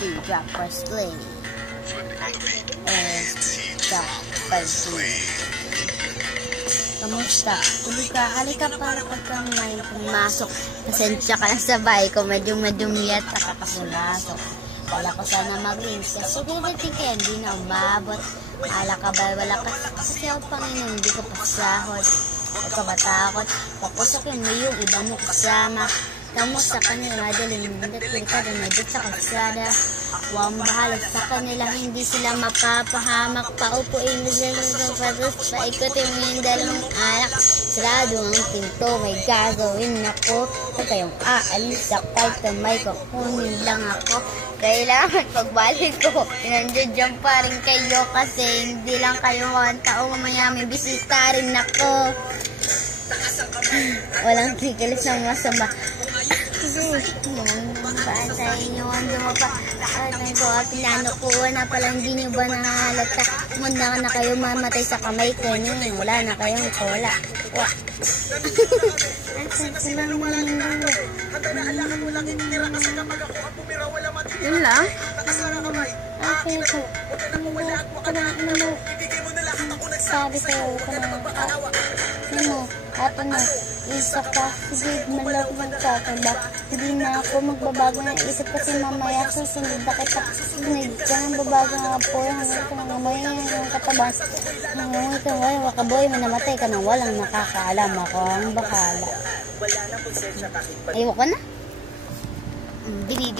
see, drop, press play. And drop, press play. Kamusta? Tulog ka? Halika para pagka may pumasok. Pasensya ka na sa bahay ko. Medyo madumi at nakakapulasok. Wala ko sana mag-rinse. Kasi dinitin kaya hindi na umabot. Ala ka ba? Wala ka. Kasi ako Panginoon, hindi ko pasahod. Huwag ka matakot. Papusokin mo yung iba mo kasama. Kamusta kanila? Daling mindat ka rin medyo sa kalsada. Huwag bahala sa kanila. Hindi sila mapapahamak. Paupuin mo sila ng patos. Paikutin mo yung dalawang anak. Sarado ang pinto. May gagawin ako. Huwag kayong aalis. Sakay kamay ko. Kunin lang ako. Kailangan pagbalik ko. Nandiyan pa rin kayo. Kasi hindi lang kayo ang tao. Mamaya may bisita rin ako. Walang kikilis ng masama. Paan sa inyo ang dumapa? Ay ko, pinano ko na palang hindi nyo ba nahalata? Munda na kayo mamatay sa kamay ko. Wala na kayong kola. Wah. Yun lang? Okay po. Sabi sa'yo ko na mo, ato na, isa ka, sige, malaki magkakanda. Hindi na ako magbabago ng isip kasi mamaya susunod na kita. Sunod ka ng babago nga po, hanggang ka mga may yung katabas. Hanggang ikaw, wakaboy, manamatay ka nang walang nakakaalam. Ako ang bahala. Ayaw ko na. Binidyo.